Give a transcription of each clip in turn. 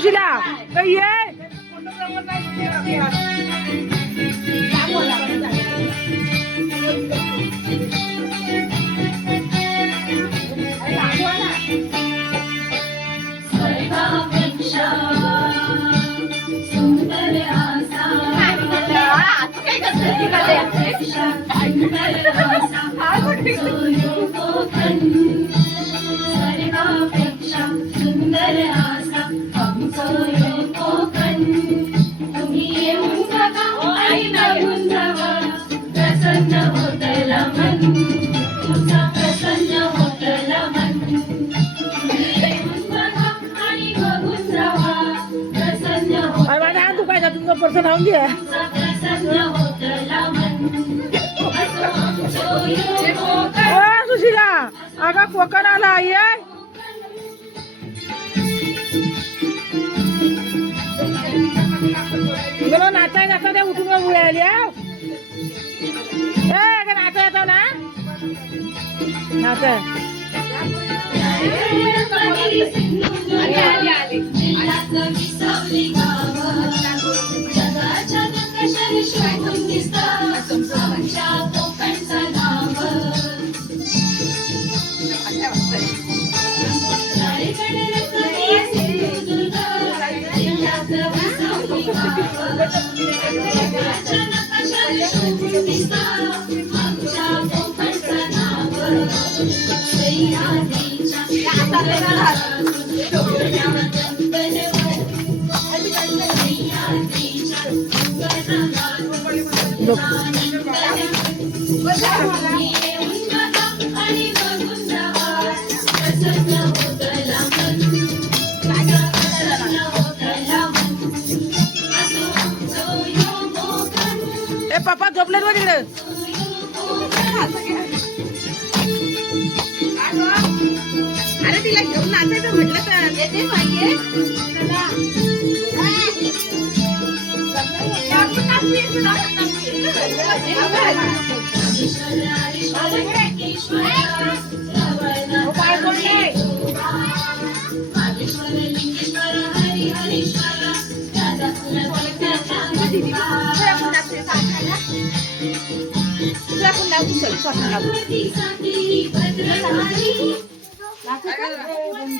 सुशीला काही ये तुमचं पर्सन राहून घ्या सुशीला अगं कोकण आला ये गेलो नाचाय नाचा त्या उठून उड्या आल्या नाचा येतो ना नाचा पप्पा झोपले बघ तिकडे अरे तिला घेऊन नाचायचं म्हटलं तर येते पाहिजे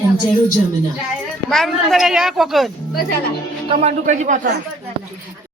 Entero Gemini. Bang, ya koken. Kemanduk aja patah.